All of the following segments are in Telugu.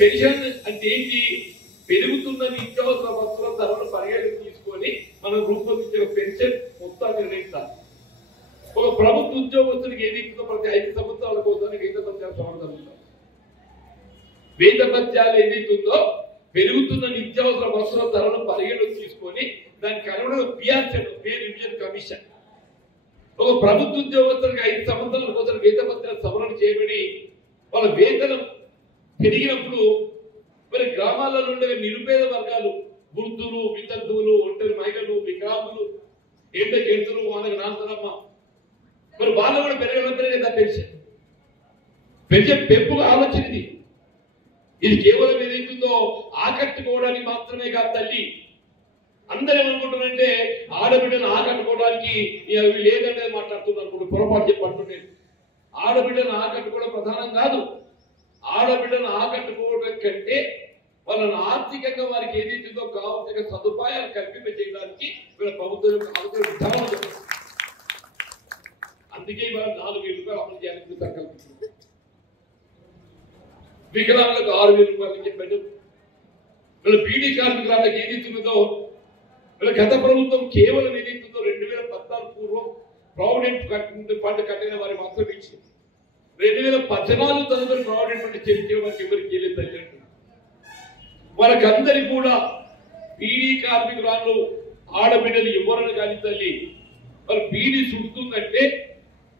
పెన్షన్ అంటే ఏంటి? పెరుగుతున్న నిత్యావసర వస్తువుల ధరలు పరిగణలోకి తీసుకొని మనం రూపొందించిన పెన్షన్ మొత్తాన్ని నిర్ణయిస్తారు. ఒక ప్రభుత్వ ఉద్యోగస్తుడికి ఏది ప్రతి 5 సంవత్సరాల కోసం వేత భత్యాలు సమర్థిస్తారు. వేత భత్యాలు ఏదైతుందో పెరుగుతున్న నిత్యావసర వస్తువుల ధరలను పరిగణలోకి తీసుకొని దానికి అనుగుణంగా పిఆర్సెట్ పే రివిజన్ కమిషన్ ఒక ప్రభుత్వ ఉద్యోగస్తులకు 5 సంవత్సరాల కోసం వేత భత్యాలు సవరణ చేయబడి వాళ్ళ వేతనం పెరిగినప్పుడు మరి గ్రామాలలో ఉండే నిరుపేద వర్గాలు వృద్ధులు, వితంతువులు, ఒంటరి మహిళలు, వికలాంగులు, ఎండకెళ్తులు, వాళ్ళకి నాంతరమ్మ మరి వాళ్ళు కూడా పెరగదా పెన్షన్ పెంపుగా ఆలోచన ఇది కేవలం ఏదైతుందో ఆకట్టుకోవడానికి మాత్రమే కాదు తల్లి. అందరూ ఏమనుకుంటున్నారంటే ఆడబిడ్డను ఆకట్టుకోవడానికి లేదంటే మాట్లాడుతున్నారు. పొరపాటు చెప్పండి. ఆడబిడ్డను ఆకట్టుకోవడం ప్రధానం కాదు. ఆడబిడ్డను ఆకట్టుకోవడం కంటే వాళ్ళని ఆర్థికంగా వారికి ఏదైతుందో కావాల్సిన సదుపాయాలు కల్పింప చేయడానికి వీళ్ళ ప్రభుత్వం విధానం చెప్తారు. అందుకే ఇవాళ 4,000 రూపాయలు అమలు చేయాలని సంకల్పించారు. వికలాంగులకు 6,000 రూపాయలు చెప్పాడు. వీళ్ళ బీడీ కార్మికులకు ఏదైతుందో వీళ్ళ గత ప్రభుత్వం కేవలం ఏదైతుందో 2014 పూర్వం ప్రావిడెంట్ ఫండ్ కట్టిన వారికి మాత్రం ఇచ్చింది. 2014 తదుపరి ప్రావిడెంట్ ఫండ్ చెల్లించిన వారికి ఎవరికి చేయలేదు తల్లి. వారికందరికి కూడా బీడీ కార్మికురాళ్ళు ఆడబిడ్డలు ఎవరని కానీ తల్లి మరి బీడీ చుడుతుందంటే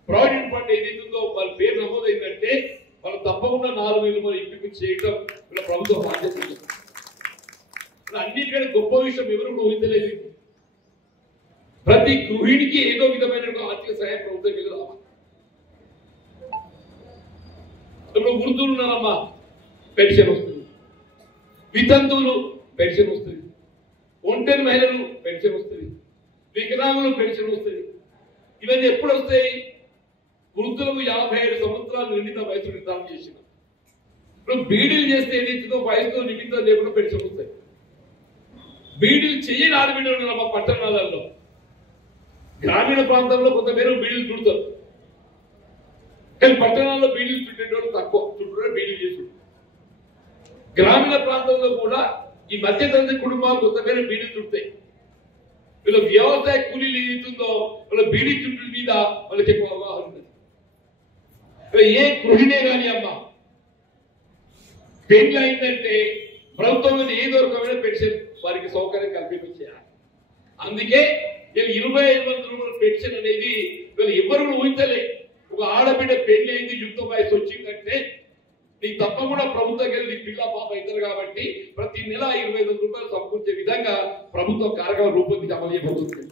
ప్రావిడెంట్ ఫండ్ ఏదైతుందో వాళ్ళ పేరు నమోదైందంటే వాళ్ళు తప్పకుండా 4,000 మరి ఇంటికి చేయడం వీళ్ళ ప్రభుత్వ బాధ్యత. అన్నిటికంటే గొప్ప విషయం ఎవరు కూడా ఊహించలేదు. ప్రతి గృహిణికి ఏదో విధమైన ఆర్థిక సహాయం ప్రభుత్వం మీద రావాలి. ఇప్పుడు వృద్ధులు ఉన్నారమ్మా, పెన్షన్ వస్తుంది. వితంతువులు పెన్షన్ వస్తుంది. ఒంటరి మహిళలు పెన్షన్ వస్తుంది. వికలాంగులు పెన్షన్ వస్తుంది. ఇవన్నీ ఎప్పుడు వస్తాయి? వృద్ధులకు 57 సంవత్సరాలు నిండిత వయసు నిర్ధారణ చేసిన. ఇప్పుడు బీడీలు చేస్తే ఏదైతుందో వయసుతో నిమిత్తం లేకుండా పెన్షన్ వస్తాయి. బీడీలు చేయని ఆడబిడ్డలు ఉన్నారమ్మా పట్టణాలలో. గ్రామీణ ప్రాంతంలో కొంతమేర బీడీలు చుడతారు, కానీ పట్టణాల్లో బీడీలు చుట్టేటోళ్ళు తక్కువ. చుట్టూ బీడీలు చేసి గ్రామీణ ప్రాంతంలో కూడా ఈ మధ్యతరగతి కుటుంబాలు కొంతమేర బీడీలు చుడతాయి. వీళ్ళ వ్యవసాయ కూలీలు ఏదైతుందో వాళ్ళ బీడీ చుట్టూ మీద వాళ్ళకి ఎక్కువ అవగాహన ఉంది. ఏ గృహిణే కానీ అమ్మ పెళ్లి అయిందంటే ప్రభుత్వం ఏదో రకమైన పెన్షన్ వారికి సౌకర్యం కల్పించాలి. అందుకే 2,500 రూపాయల పెన్షన్ అనేది వీళ్ళు ఎవరు ఊహించలే. ఒక ఆడబిడ్డ పెళ్లి అయింది, యుక్త వయసు వచ్చిందంటే నీకు తప్పకుండా ప్రభుత్వం నీ పిల్ల పాప అవుతారు కాబట్టి ప్రతి నెల 2,500 రూపాయలు సమకూర్చే విధంగా ప్రభుత్వ కార్యక్రమం రూపొందించి అమలు చేయబోతుంది.